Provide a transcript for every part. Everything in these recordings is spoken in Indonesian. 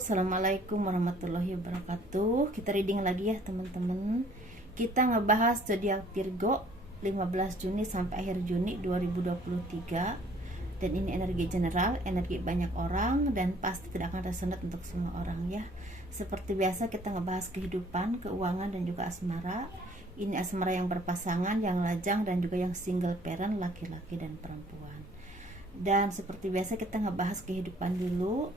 Assalamualaikum warahmatullahi wabarakatuh. Kita reading lagi ya teman-teman. Kita ngebahas zodiak Virgo 15 Juni sampai akhir Juni 2023. Dan ini energi general, energi banyak orang, dan pasti tidak akan resonate untuk semua orang ya. Seperti biasa kita ngebahas kehidupan, keuangan, dan juga asmara. Ini asmara yang berpasangan, yang lajang, dan juga yang single parent, laki-laki dan perempuan. Dan seperti biasa kita ngebahas kehidupan dulu.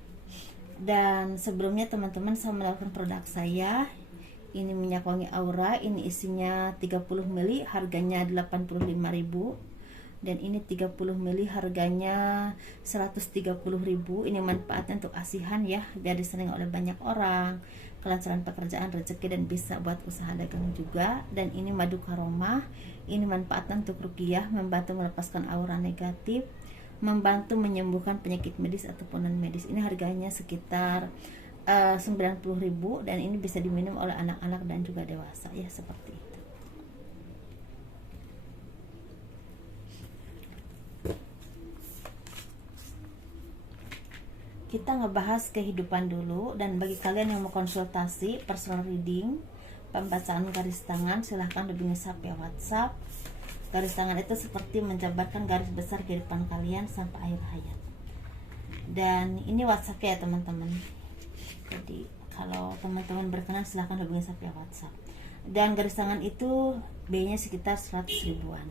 Dan sebelumnya teman-teman, saya melakukan produk saya. Ini minyak wangi aura, ini isinya 30 ml, harganya 85.000. Dan ini 30 ml harganya 130.000. Ini manfaatnya untuk asihan ya, biar disenangi oleh banyak orang, kelancaran pekerjaan, rezeki, dan bisa buat usaha dagang juga. Dan ini madu karomah, ini manfaatnya untuk ruqyah, membantu melepaskan aura negatif, membantu menyembuhkan penyakit medis ataupun non medis. Ini harganya sekitar 90.000 dan ini bisa diminum oleh anak-anak dan juga dewasa ya, seperti itu. Kita ngebahas kehidupan dulu, dan bagi kalian yang mau konsultasi personal reading, pembacaan garis tangan, silahkan hubungi saya via WhatsApp. Garis tangan itu seperti menjabarkan garis besar kehidupan kalian sampai akhir hayat. Dan ini WhatsApp ya teman-teman. Jadi kalau teman-teman berkenan silahkan hubungi saya via WhatsApp. Dan garis tangan itu biayanya sekitar 100 ribuan.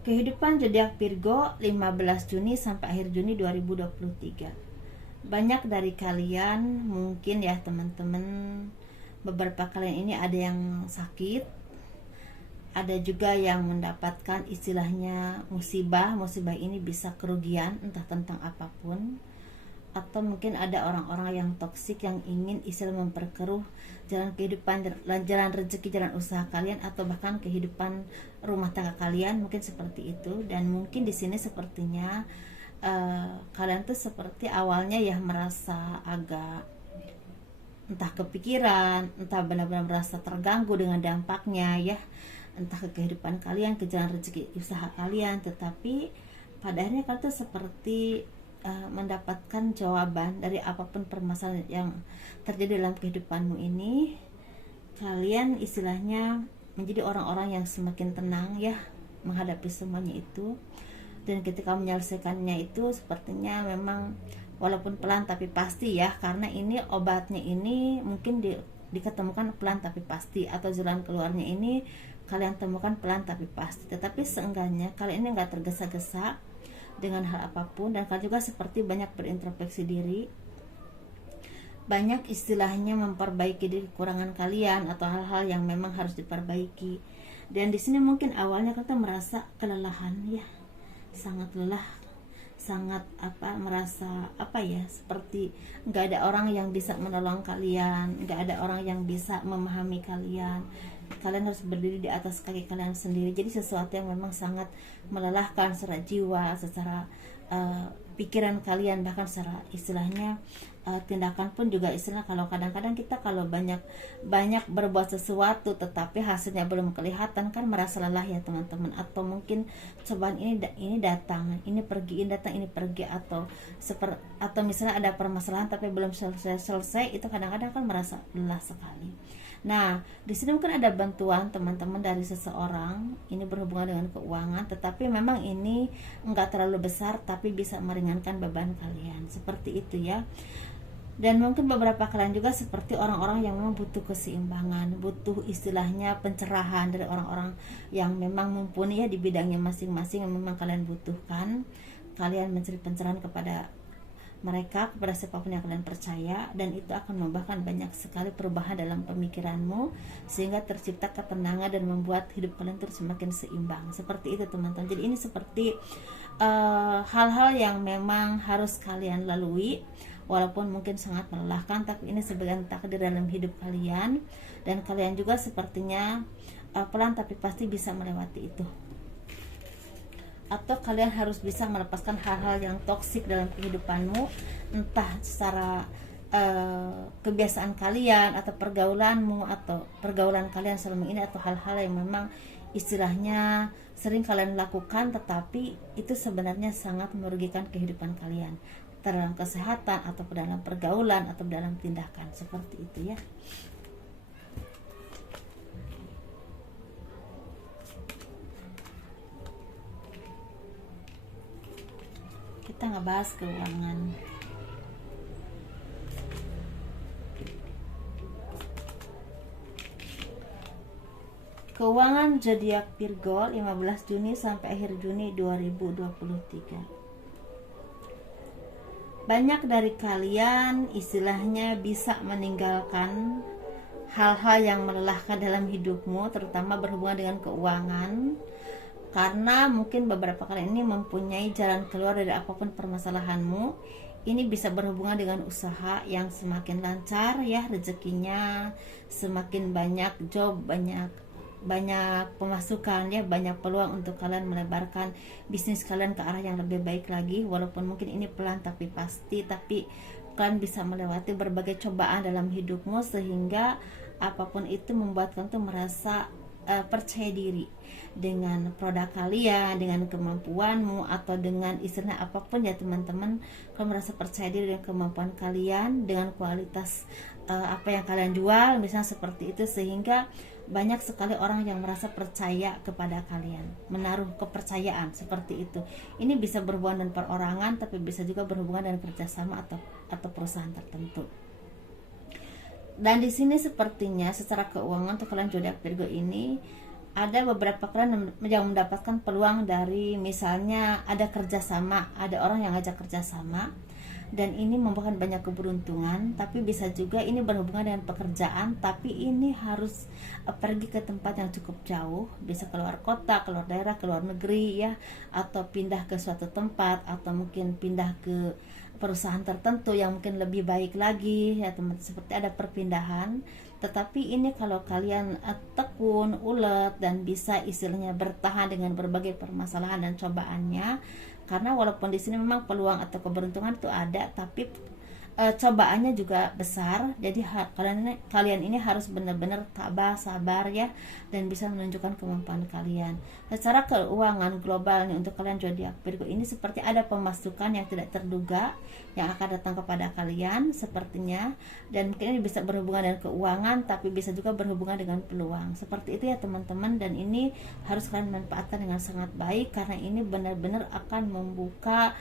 Kehidupan zodiak Virgo 15 Juni sampai akhir Juni 2023. Banyak dari kalian mungkin ya teman-teman, beberapa kalian ini ada yang sakit, ada juga yang mendapatkan istilahnya musibah. Musibah ini bisa kerugian entah tentang apapun, atau mungkin ada orang-orang yang toksik yang ingin istilah memperkeruh jalan kehidupan, jalan rezeki, jalan usaha kalian, atau bahkan kehidupan rumah tangga kalian, mungkin seperti itu. Dan mungkin di sini sepertinya kalian tuh seperti awalnya ya merasa agak entah kepikiran, entah benar-benar merasa terganggu dengan dampaknya ya, entah ke kehidupan kalian, ke jalan rezeki usaha kalian. Tetapi pada akhirnya kalian tuh seperti mendapatkan jawaban dari apapun permasalahan yang terjadi dalam kehidupanmu ini. Kalian istilahnya menjadi orang-orang yang semakin tenang ya menghadapi semuanya itu. Dan ketika menyelesaikannya itu sepertinya memang walaupun pelan tapi pasti ya, karena ini obatnya ini mungkin diketemukan pelan tapi pasti, atau jalan keluarnya ini kalian temukan pelan tapi pasti. Tetapi seenggaknya kalian ini nggak tergesa-gesa dengan hal apapun, dan kalian juga seperti banyak berintrospeksi diri, banyak istilahnya memperbaiki diri kekurangan kalian atau hal-hal yang memang harus diperbaiki. Dan di sini mungkin awalnya kita merasa kelelahan ya, sangat lelah, sangat merasa seperti nggak ada orang yang bisa menolong kalian, nggak ada orang yang bisa memahami kalian. Kalian harus berdiri di atas kaki kalian sendiri. Jadi sesuatu yang memang sangat melelahkan secara jiwa, secara pikiran kalian, bahkan secara istilahnya tindakan pun juga istilah. Kalau kadang-kadang kita kalau banyak berbuat sesuatu tetapi hasilnya belum kelihatan, kan merasa lelah ya teman-teman. Atau mungkin cobaan ini datang, ini pergi, ini datang, ini pergi, atau misalnya ada permasalahan tapi belum selesai, itu kadang-kadang kan merasa lelah sekali. Nah, di sini mungkin ada bantuan teman-teman dari seseorang. Ini berhubungan dengan keuangan, tetapi memang ini enggak terlalu besar, tapi bisa meringankan beban kalian. Seperti itu ya. Dan mungkin beberapa kalian juga seperti orang-orang yang memang butuh keseimbangan, butuh istilahnya pencerahan dari orang-orang yang memang mumpuni ya di bidangnya masing-masing yang memang kalian butuhkan. Kalian mencari pencerahan kepada mereka, kepada siapapun yang kalian percaya, dan itu akan membawakan banyak sekali perubahan dalam pemikiranmu sehingga tercipta ketenangan dan membuat hidup kalian terus semakin seimbang. Seperti itu teman-teman. Jadi ini seperti hal-hal yang memang harus kalian lalui, walaupun mungkin sangat melelahkan, tapi ini sebagian takdir dalam hidup kalian, dan kalian juga sepertinya pelan tapi pasti bisa melewati itu. Atau kalian harus bisa melepaskan hal-hal yang toksik dalam kehidupanmu, entah secara kebiasaan kalian atau pergaulanmu, atau pergaulan kalian selama ini, atau hal-hal yang memang istilahnya sering kalian lakukan tetapi itu sebenarnya sangat merugikan kehidupan kalian. dalam kesehatan atau dalam pergaulan atau dalam tindakan, seperti itu ya. Kita ngebahas keuangan. Keuangan zodiak Virgo 15 Juni sampai akhir Juni 2023. Banyak dari kalian istilahnya bisa meninggalkan hal-hal yang melelahkan dalam hidupmu, terutama berhubungan dengan keuangan, karena mungkin beberapa kalian ini mempunyai jalan keluar dari apapun permasalahanmu. Ini bisa berhubungan dengan usaha yang semakin lancar ya rezekinya, semakin banyak job, banyak pemasukan ya, banyak peluang untuk kalian melebarkan bisnis kalian ke arah yang lebih baik lagi, walaupun mungkin ini pelan tapi pasti. Tapi kalian bisa melewati berbagai cobaan dalam hidupmu, sehingga apapun itu membuat kalian tuh merasa percaya diri dengan produk kalian, dengan kemampuanmu, atau dengan istilah apapun ya teman-teman. Kalian merasa percaya diri dengan kemampuan kalian, dengan kualitas apa yang kalian jual misalnya, seperti itu, sehingga banyak sekali orang yang merasa percaya kepada kalian, menaruh kepercayaan seperti itu. Ini bisa berhubungan dengan perorangan, tapi bisa juga berhubungan dengan kerjasama atau perusahaan tertentu. Dan di sini sepertinya secara keuangan untuk kalian zodiak Virgo ini ada beberapa kalian yang mendapatkan peluang dari misalnya ada kerjasama, ada orang yang ngajak kerjasama, dan ini membawakan banyak keberuntungan. Tapi bisa juga ini berhubungan dengan pekerjaan, tapi ini harus pergi ke tempat yang cukup jauh, bisa keluar kota, keluar daerah, keluar negeri ya, atau pindah ke suatu tempat, atau mungkin pindah ke perusahaan tertentu yang mungkin lebih baik lagi ya teman, seperti ada perpindahan. Tetapi ini kalau kalian tekun, ulet, dan bisa istilahnya bertahan dengan berbagai permasalahan dan cobaannya, karena walaupun di sini memang peluang atau keberuntungan itu ada, tapi cobaannya juga besar. Jadi kalian ini harus benar-benar tabah, sabar ya, dan bisa menunjukkan kemampuan kalian. Secara keuangan global nih untuk kalian zodiak Virgo ini seperti ada pemasukan yang tidak terduga yang akan datang kepada kalian sepertinya, dan mungkin ini bisa berhubungan dengan keuangan, tapi bisa juga berhubungan dengan peluang. Seperti itu ya teman-teman, dan ini harus kalian manfaatkan dengan sangat baik, karena ini benar-benar akan membuka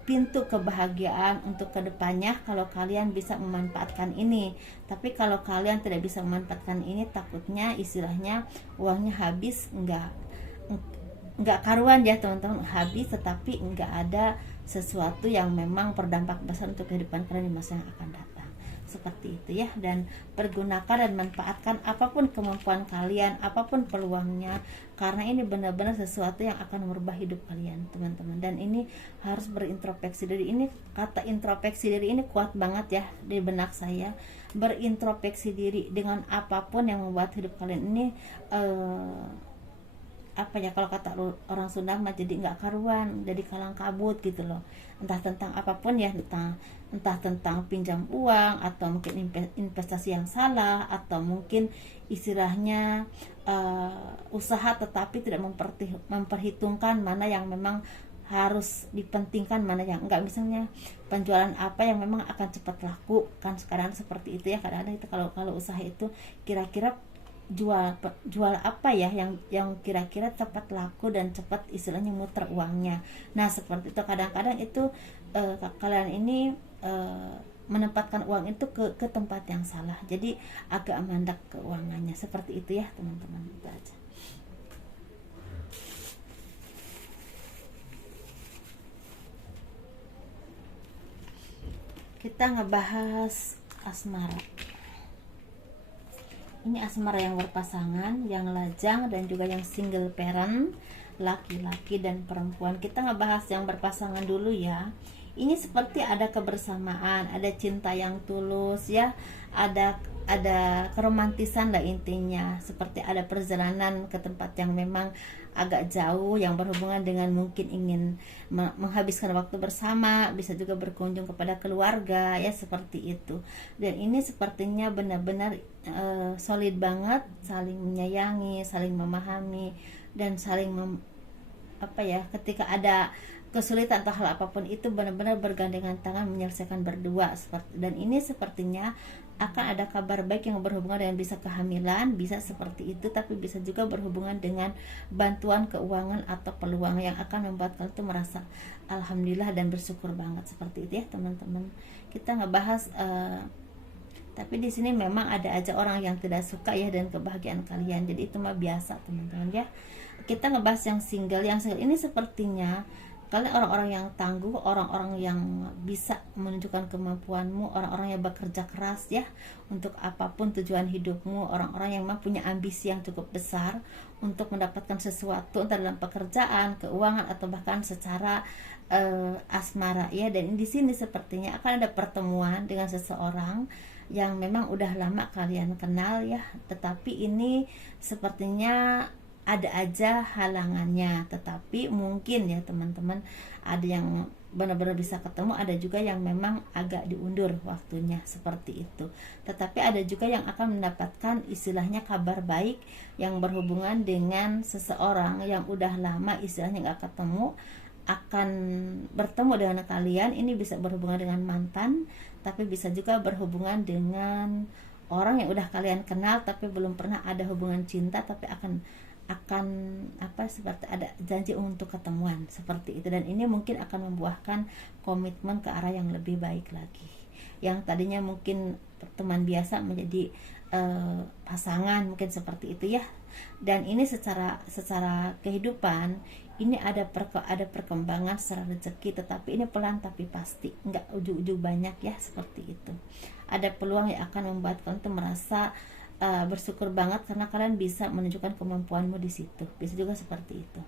pintu kebahagiaan untuk kedepannya kalau kalian bisa memanfaatkan ini. Tapi kalau kalian tidak bisa memanfaatkan ini, takutnya istilahnya uangnya habis, nggak karuan ya teman-teman, habis, tetapi nggak ada sesuatu yang memang berdampak besar untuk kehidupan kalian di masa yang akan datang. Seperti itu ya, dan pergunakan dan manfaatkan apapun kemampuan kalian, apapun peluangnya, karena ini benar-benar sesuatu yang akan merubah hidup kalian teman-teman. Dan ini harus berintrospeksi diri. Ini kata introspeksi diri ini kuat banget ya di benak saya. Berintrospeksi diri dengan apapun yang membuat hidup kalian ini apa ya, kalau kata orang Sunda mah jadi nggak karuan, jadi kalang kabut gitu loh. Entah tentang apapun ya, entah tentang pinjam uang, atau mungkin investasi yang salah, atau mungkin istilahnya usaha tetapi tidak memperhitungkan mana yang memang harus dipentingkan, mana yang enggak. Misalnya penjualan apa yang memang akan cepat laku, kan sekarang seperti itu ya. Kadang-kadang itu kalau usaha itu kira-kira jual apa ya yang kira-kira cepat laku dan cepat istilahnya muter uangnya. Nah seperti itu, kadang-kadang itu kalian ini menempatkan uang itu ke tempat yang salah, jadi agak mandek keuangannya. Seperti itu ya teman-teman. Itu aja. Kita ngebahas asmara. Ini asmara yang berpasangan, yang lajang, dan juga yang single parent, laki-laki dan perempuan. Kita ngebahas yang berpasangan dulu ya. Ini seperti ada kebersamaan, ada cinta yang tulus ya, ada keromantisan lah intinya. Seperti ada perjalanan ke tempat yang memang agak jauh, yang berhubungan dengan mungkin ingin menghabiskan waktu bersama, bisa juga berkunjung kepada keluarga ya, seperti itu. Dan ini sepertinya benar-benar solid banget, saling menyayangi, saling memahami, dan saling ketika ada kesulitan atau hal apapun itu benar-benar bergandengan tangan menyelesaikan berdua. Dan ini sepertinya akan ada kabar baik yang berhubungan dengan bisa kehamilan, bisa seperti itu, tapi bisa juga berhubungan dengan bantuan keuangan atau peluang yang akan membuat kalian tuh merasa alhamdulillah dan bersyukur banget, seperti itu ya teman-teman. Kita ngebahas tapi di sini memang ada aja orang yang tidak suka ya dengan kebahagiaan kalian, jadi itu mah biasa teman-teman ya. Kita ngebahas yang single ini sepertinya kalian orang-orang yang tangguh, orang-orang yang bisa menunjukkan kemampuanmu, orang-orang yang bekerja keras ya untuk apapun tujuan hidupmu, orang-orang yang memang punya ambisi yang cukup besar untuk mendapatkan sesuatu entah dalam pekerjaan, keuangan atau bahkan secara asmara ya. Dan di sini sepertinya akan ada pertemuan dengan seseorang yang memang udah lama kalian kenal ya, tetapi ini sepertinya ada aja halangannya. Tetapi mungkin ya teman-teman, ada yang benar-benar bisa ketemu, ada juga yang memang agak diundur waktunya, seperti itu. Tetapi ada juga yang akan mendapatkan istilahnya kabar baik yang berhubungan dengan seseorang yang udah lama istilahnya nggak ketemu, akan bertemu dengan kalian. Ini bisa berhubungan dengan mantan, tapi bisa juga berhubungan dengan orang yang udah kalian kenal tapi belum pernah ada hubungan cinta, tapi akan seperti ada janji untuk ketemuan, seperti itu. Dan ini mungkin akan membuahkan komitmen ke arah yang lebih baik lagi. Yang tadinya mungkin teman biasa menjadi pasangan, mungkin seperti itu ya. Dan ini secara kehidupan ini ada perkembangan secara rezeki, tetapi ini pelan tapi pasti, nggak ujug-ujug banyak ya, seperti itu. Ada peluang yang akan membuat kalian tuh merasa bersyukur banget karena kalian bisa menunjukkan kemampuanmu di situ, bisa juga seperti itu.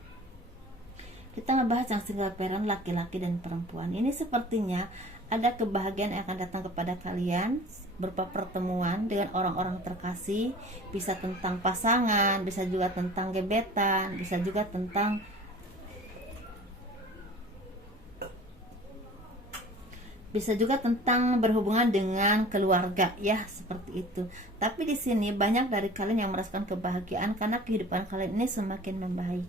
Kita ngebahas yang single parent, laki-laki dan perempuan. Ini sepertinya ada kebahagiaan yang akan datang kepada kalian berupa pertemuan dengan orang-orang terkasih, bisa tentang pasangan, bisa juga tentang gebetan, bisa juga tentang berhubungan dengan keluarga ya, seperti itu. Tapi di sini banyak dari kalian yang merasakan kebahagiaan karena kehidupan kalian ini semakin membaik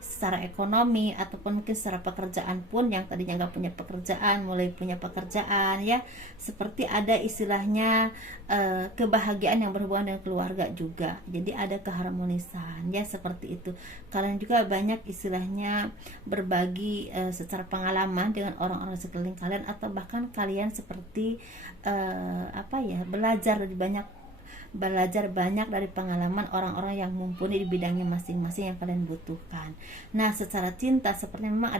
secara ekonomi ataupun mungkin secara pekerjaan pun. Yang tadinya nggak punya pekerjaan mulai punya pekerjaan ya, seperti ada istilahnya kebahagiaan yang berhubungan dengan keluarga juga, jadi ada keharmonisan ya, seperti itu. Kalian juga banyak istilahnya berbagi secara pengalaman dengan orang-orang sekeliling kalian, atau bahkan kalian seperti belajar banyak dari pengalaman orang-orang yang mumpuni di bidangnya masing-masing yang kalian butuhkan. Nah, secara cinta sepertinya memang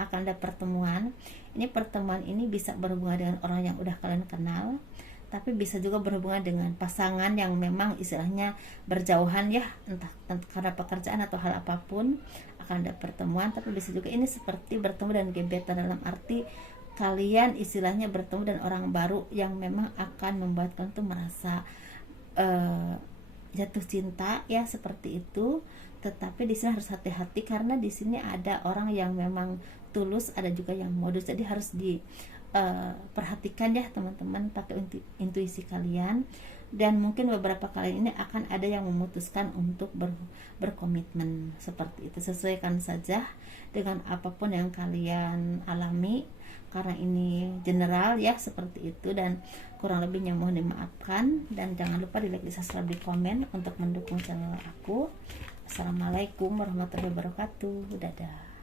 akan ada pertemuan. Ini pertemuan ini bisa berhubungan dengan orang yang udah kalian kenal, tapi bisa juga berhubungan dengan pasangan yang memang istilahnya berjauhan ya, entah karena pekerjaan atau hal apapun akan ada pertemuan. Tapi bisa juga ini seperti bertemu dengan gebetan, dalam arti kalian istilahnya bertemu dengan orang baru yang memang akan membuat kalian tuh merasa jatuh cinta ya, seperti itu. Tetapi di sini harus hati-hati karena di sini ada orang yang memang tulus, ada juga yang modus, jadi harus diperhatikan ya teman-teman, pakai intuisi kalian. Dan mungkin beberapa kali ini akan ada yang memutuskan untuk berkomitmen, seperti itu. Sesuaikan saja dengan apapun yang kalian alami, karena ini general ya, seperti itu. Dan kurang lebihnya mohon dimaafkan, dan jangan lupa di like, di subscribe, di komen untuk mendukung channel aku. Assalamualaikum warahmatullahi wabarakatuh. Dadah.